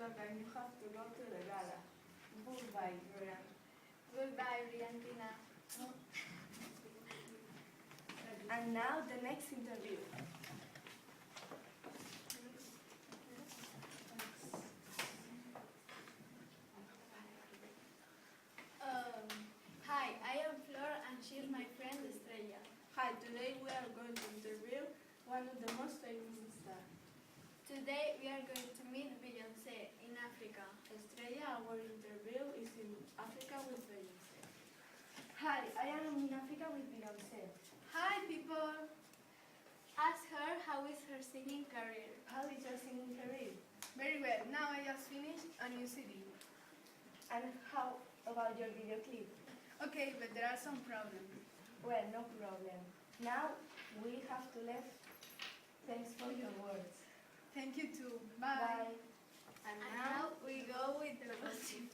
o'clock and you have to go to the gala. Goodbye, Brian. Goodbye, Briantina. And now the next interview. Hi, I am Flor and she's my friend Estrella. Hi, today we are going to interview one of the most famous stars. Today we are going to meet Beyoncé in Africa. Estrella, our interview is in Africa with Beyoncé. Hi, I am in Africa with Beyoncé. Hi people! Ask her how is her singing career. How is your singing career? Very well, now I just finished a new CD. And how about your video clip? Okay, but there are some problems. Well, no problem. Now we have to leave. Thanks for your words. Thank you too. Bye. And now we go with the gossip.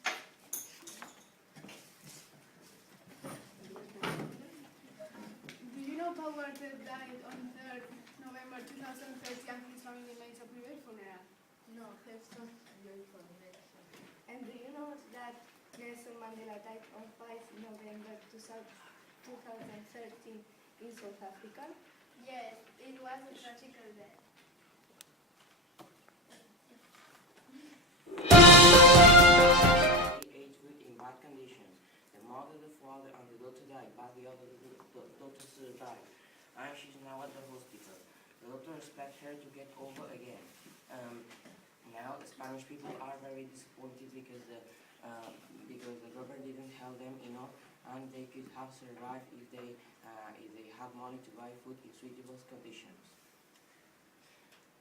Do you know Paul Walker died on 3rd November 2030 and his family made a private funeral? No, there's not your information. And do you know that Nelson Mandela died on 5 November 2013 in South Africa? Yes, it was a tragical death. Aged in bad conditions. The mother, the father, and the daughter died, but the other daughter still died, and she's now at the hospital. The doctor expects her to get over again. Now the Spanish people are very disappointed because the government didn't help them enough, and they could have survived if they had money to buy food in suitable conditions.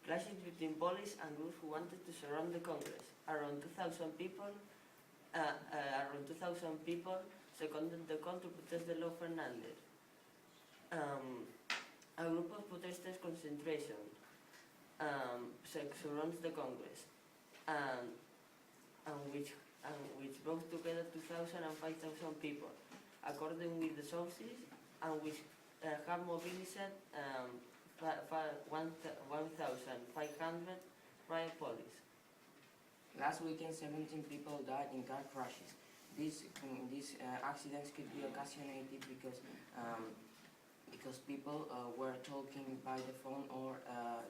Clashes between police and groups who wanted to surround the Congress. Around 2,000 people seconded the call to protest the law Fernandez. A group of protesters concentration surrounds the Congress, and which brought together 2,000 and 5,000 people, according with the sources, and which have mobilized 1,500 riot police. Last weekend, 17 people died in car crashes. These accidents could be occasioned because people were talking by the phone or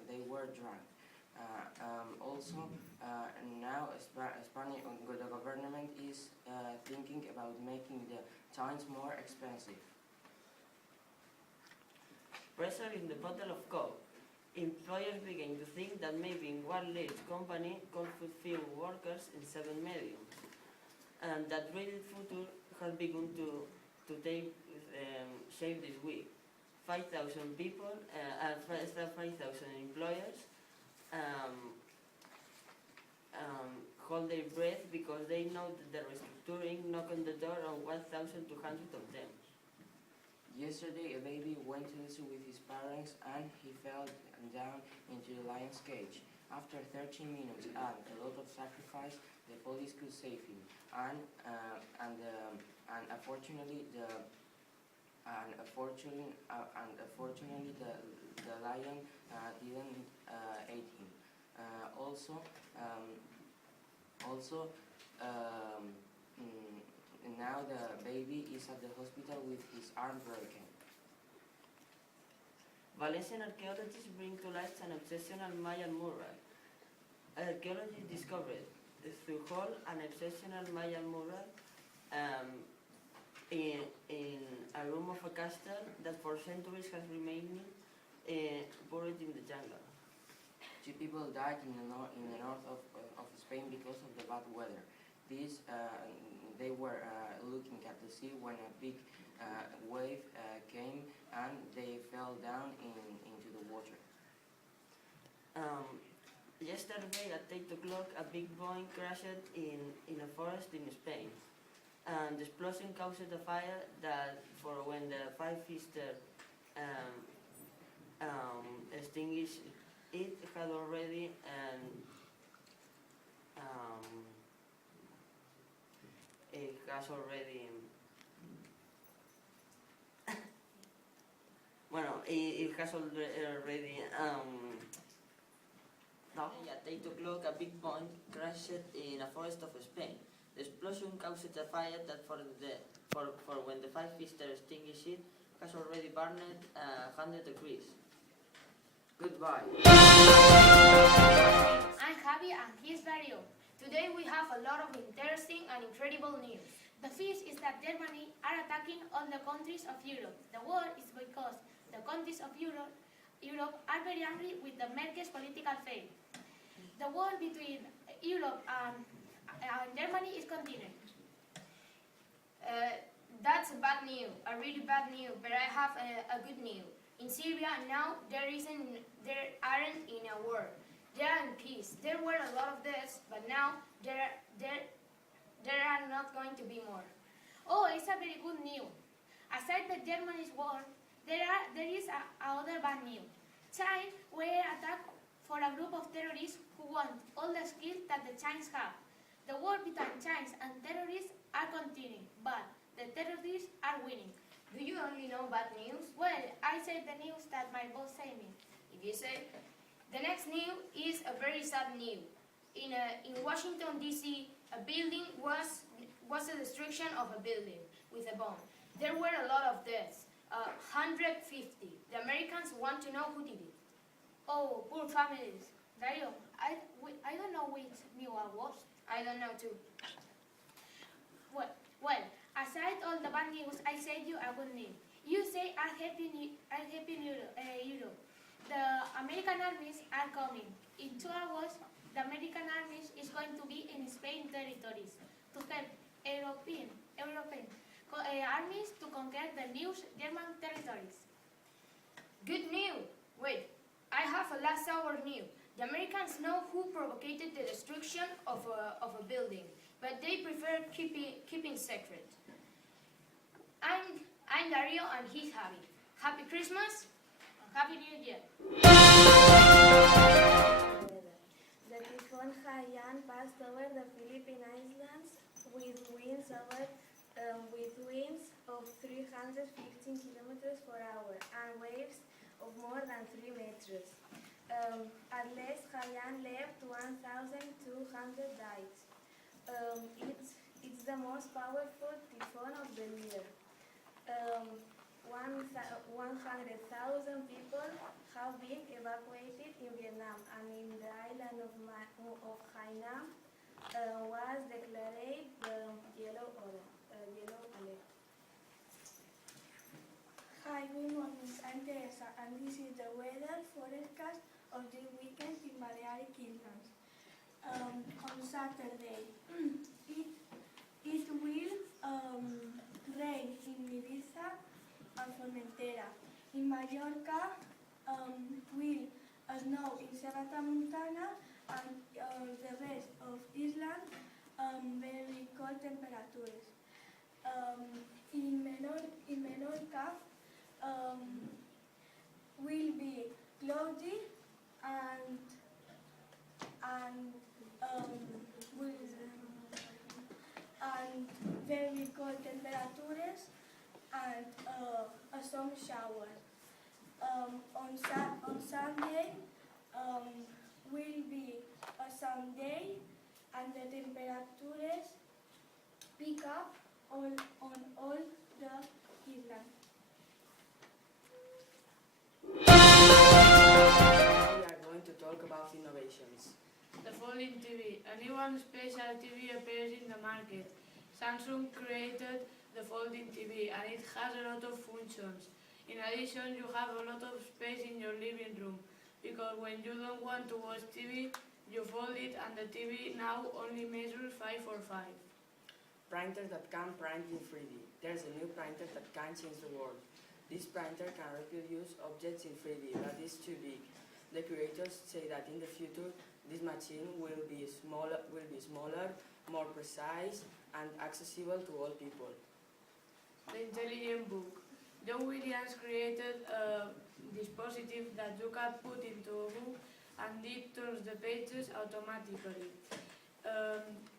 they were drunk. Also, now the government is thinking about making the tines more expensive. Pressure in the bottle of Coke. Employers begin to think that maybe one-lead company could fulfill workers in 7 million, and that Reddit Future has begun to take shape this week. 5,000 people, 5,000 employers hold their breath because they know that the restructuring knock on the door on 1,200 of them. Yesterday, a baby went to the zoo with his parents and he fell down into the lion's cage. After 13 minutes and a lot of sacrifice, the police could save him. And unfortunately, the lion didn't eat him. Now the baby is at the hospital with his arm broken. Valencian archaeologists bring to light an exceptional Mayan mural. Archaeologists discovered through hole an exceptional Mayan mural in a room of a castle that for centuries has remained buried in the jungle. 2 people died in the north of Spain because of the bad weather. They were looking at the sea when a big wave came and they fell down into the water. Yesterday at 8 o'clock, a big Boeing crashed in a forest in Spain. And the explosion caused a fire that, for when the firefighter extinguished it, had already it has already it has already No? At 8 o'clock, a big bomb crashed in a forest of Spain. The explosion caused a fire that for when the firefighter extinguished it has already burned 100 degrees. Goodbye. I'm Javi and he's Dario. Today we have a lot of interesting and incredible news. The first is that Germany are attacking all the countries of Europe. The war is because the countries of Europe are very angry with the Merkel's political fail. The war between Europe and Germany is continuing. That's bad news, a really bad news, but I have a good news. In Syria now there aren't in a war. They are in peace. There were a lot of deaths, but now there are not going to be more. Oh, it's a very good news. Aside the Germany's war, there is other bad news. China were attacked for a group of terrorists who want all the skills that the Chinese have. The war between China and terrorists are continuing, but the terrorists are winning. Do you only know bad news? Well, I said the news that my boss said me. If you say, the next news is a very sad news. In Washington D.C., a building was the destruction of a building with a bomb. There were a lot of deaths, 150. The Americans want to know who did it. Oh, poor families. Dario, I don't know which news I was. I don't know too. Well, aside all the bad news, I said you a good news. You say I'm happy Europe. The American armies are coming. In 2 hours, the American armies is going to be in Spain territories to help European armies to conquer the new German territories. Good news! Wait, I have a last hour news. The Americans know who provoked the destruction of a building, but they prefer keeping secret. I'm Dario and he's Javi. Happy Christmas and Happy New Year. The typhoon Haiyan passed over the Philippine Islands with winds of 315 kilometers per hour and waves of more than 3 meters. At least Haiyan left 1,200 died. It's the most powerful typhoon of the year. 100,000 people have been evacuated in Vietnam, and in the island of Hainan was declared yellow alert. Hi, good morning. I'm Teresa, and this is the weather forecast of this weekend in Balearic Islands. On Saturday, it will rain in Ibiza and Formentera. In Mallorca, will snow in Serra Tramuntana, and the rest of Island, very cold temperatures. In Menorca, will be cloudy and very cold temperatures and some showers. On Sunday will be a Sunday and the temperatures pick up on all the island. We are going to talk about innovations. The folding TV. A new and special TV appears in the market. Samsung created the folding TV and it has a lot of functions. In addition, you have a lot of space in your living room because when you don't want to watch TV, you fold it and the TV now only measures 5x5. Printers that can print in 3D. There's a new printer that can change the world. This printer can reproduce objects in 3D, but it's too big. The creators say that in the future, this machine will be smaller, more precise, and accessible to all people. The intelligent book. John Williams created a dispositive that you can put into a book and it turns the pages automatically.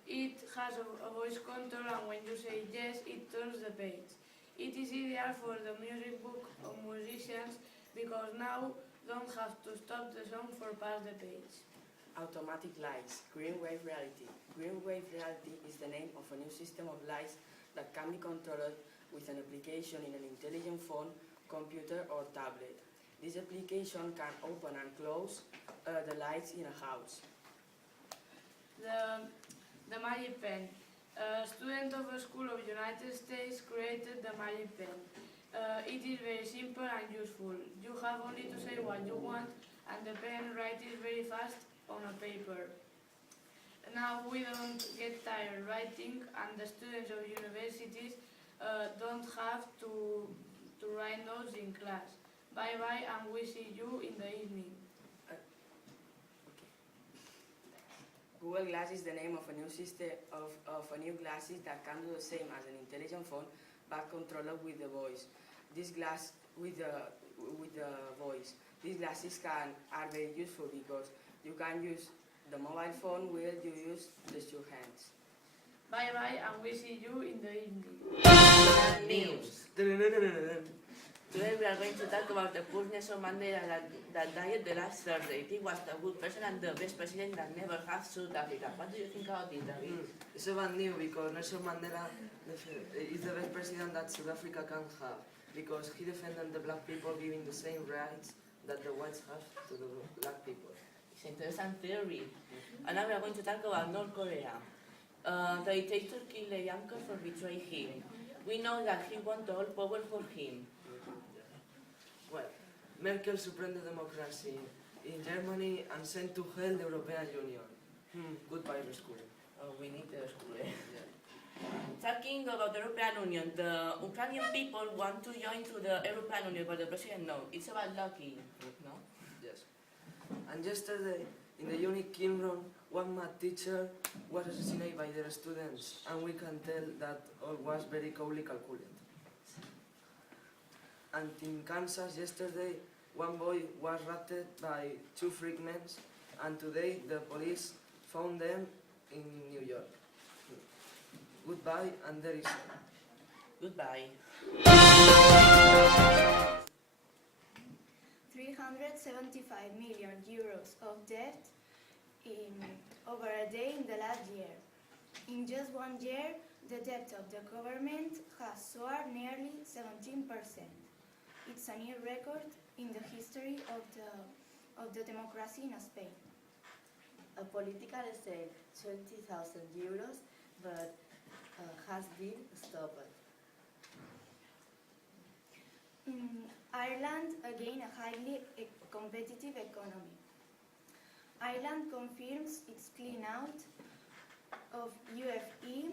It has a voice control and when you say yes, it turns the page. It is ideal for the music book of musicians because now don't have to stop the song for pass the page. automatic lights, Green Wave Reality. Green Wave Reality is the name of a new system of lights that can be controlled with an application in an intelligent phone, computer or tablet. This application can open and close the lights in a house. The Magic Pen. A student of a school of United States created the Magic Pen. It is very simple and useful. You have only to say what you want and the pen writes very fast on a paper. Now we don't get tired writing and the students of universities don't have to write notes in class. Bye bye and we see you in the evening. Google Glass is the name of a new system of a new glasses that can do the same as an intelligent phone but controlled with the voice. These glasses with the voice. These glasses are very useful because you can use the mobile phone while you use the two hands. Bye bye and we see you in the evening. News. Today we are going to talk about the poor Nelson Mandela that died the last Thursday. He was a good person and the best president that never have South Africa. What do you think about it, David? It's a bad news because Nelson Mandela is the best president that South Africa can have because he defended the black people giving the same rights that the whites have to the black people. It's an interesting theory. And now we are going to talk about North Korea. The dictator killed a youngster for betraying him. We know that he wanted all power for him. Well, Merkel suppressed the democracy in Germany and sent to hell the European Union. Goodbye, school. Oh, we need the school. Talking about the European Union, the Ukrainian people want to join to the European Union, but the president no. It's about lucky, no? Yes. And yesterday, in the United Kingdom, one math teacher was assassinated by their students, and we can tell that all was very coldly calculated. And in Kansas yesterday, one boy was raped by two freak men, and today the police found them in New York. Goodbye, and there is Goodbye. 375 million euros of debt in over a day in the last year. In just 1 year, the debt of the government has soared nearly 17%. It's a new record in the history of the democracy in Spain. A political said 20,000 euros, but has been stopped. Ireland, again, a highly competitive economy. Ireland confirms its clean out of UFE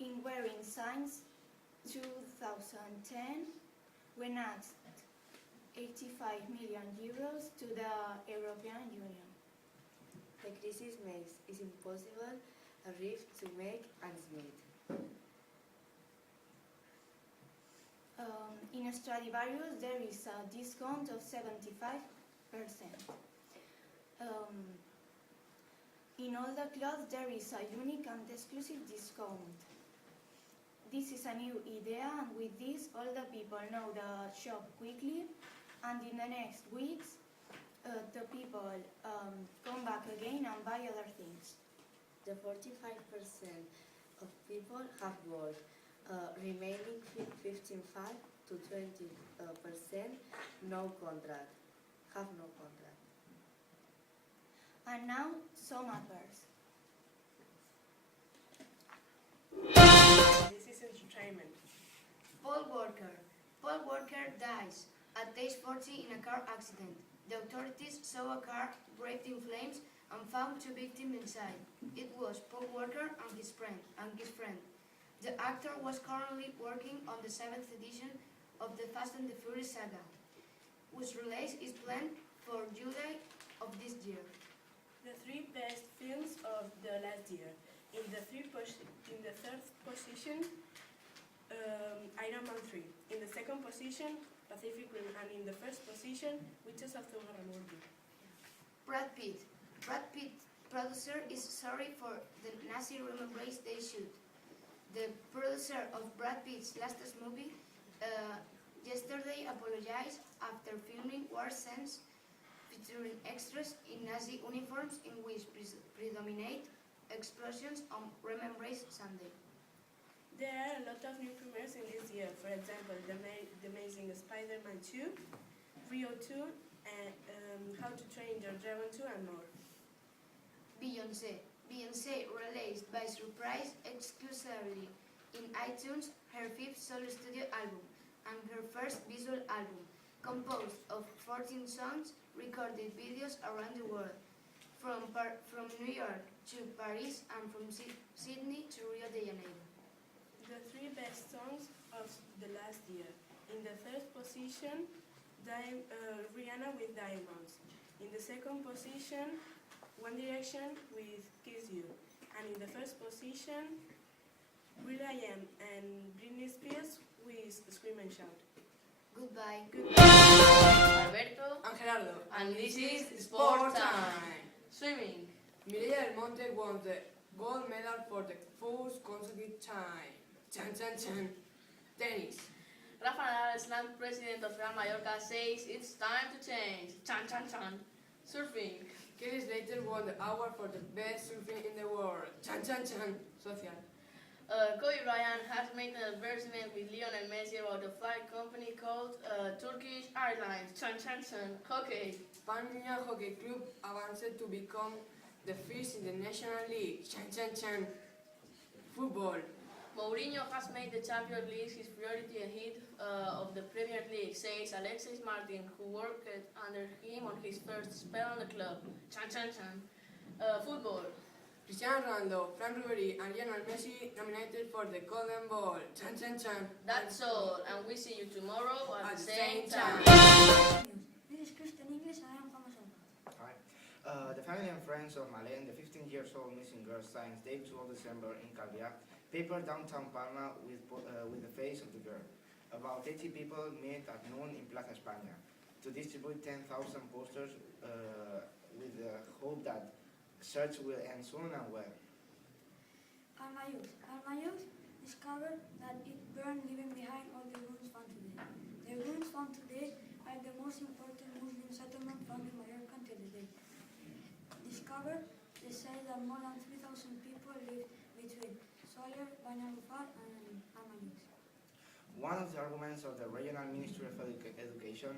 in wearing signs 2010 when asked 85 million euros to the European Union. The crisis makes it impossible a rift to make ends meet. In Stradivarius, there is a discount of 75%. In all the clothes, there is a unique and exclusive discount. This is a new idea, and with this, all the people know the shop quickly, and in the next weeks, the people come back again and buy other things. The 45% of people have work, remaining 15.5 to 20% no contract, have no contract. And now, some others. This is entertainment. Paul Walker dies at age 40 in a car accident. The authorities saw a car wrapped in flames and found two victims inside. It was Paul Walker and his friend. The actor was currently working on the 7th edition of the Fast and the Furious saga, whose release is planned for July of this year. The three best films of the last year. In the third position, Iron Man 3. In the second position, Pacific Rim, and in the first position, Witches of Tomorrowland. Brad Pitt, producer, is sorry for the Nazi Roman race they shoot. The producer of Brad Pitt's latest movie yesterday apologized after filming war scenes featuring extras in Nazi uniforms in which predominate explosions on Remembrance Sunday. There are a lot of new premieres in this year. For example, The Amazing Spider-Man 2, Rio 2, and How to Train Your Dragon 2, and more. Beyoncé. Beyoncé released by surprise exclusively in iTunes her 5th solo studio album and her first visual album, composed of 14 songs, recorded videos around the world, from New York to Paris and from Sydney to Rio de Janeiro. The 3 best songs of the last year. In the third position, Rihanna with Diamonds. In the second position, One Direction with Kiss You. And in the first position, will.i.am and Britney Spears with Scream and Shout. Goodbye. Alberto And Gerardo. and this is Sport Time. Swimming. Mireia Del Monte won the gold medal for the 4th consecutive time. Chan, chan, chan. Tennis. Rafa Nadal, slam president of Real Mallorca, says it's time to change. Chan, chan, chan. Surfing. Kelly Slater won the award for the best surfing in the world. Chan, chan, chan. Social. Kobe Bryant has made an advertisement with Lionel Messi about a flight company called Turkish Airlines. Chan, chan, chan. Hockey. Palmilla Hockey Club advanced to become the first in the National League. Chan, chan, chan. Football. Mourinho has made the Champions League his priority ahead of the Premier League, says Alexis Martin, who worked under him on his first spell on the club. Chan, chan, chan. Football. Cristiano Ronaldo, Frank Ribery, and Lionel Messi nominated for the Golden Ball. Chan, chan, chan. That's all, and we see you tomorrow at the same time. This is Christian English, I am from Masonga. Hi. The family and friends of Malene, the 15-year-old missing girl, signs day 12 December in Calviá, paper downtown Palma with the face of the girl. About 80 people meet at noon in Plaza España to distribute 10,000 posters with the hope that search will end soon and well. Almayus discovered that it burned, leaving behind all the ruins found today. The ruins found today are the most important Muslim settlement found in Mallorca until today. Discovered, they say that more than 3,000 people lived between Sóller, Banyalufar, and Almayus. One of the arguments of the Regional Ministry of Education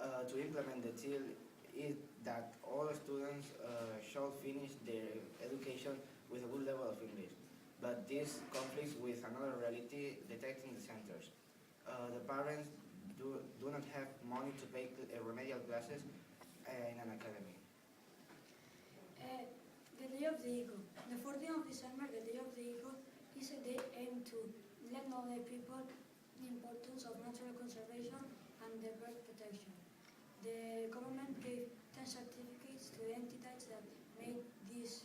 to implement the deal is that all students should finish their education with a good level of English. But this conflicts with another reality detected in the centers. The parents do not have money to pay remedial classes in an academy. The Day of the Eagle. The 14th of December, the Day of the Eagle, is a day aimed to let know the people the importance of natural conservation and the bird protection. The government gave 10 certificates to the entities that made this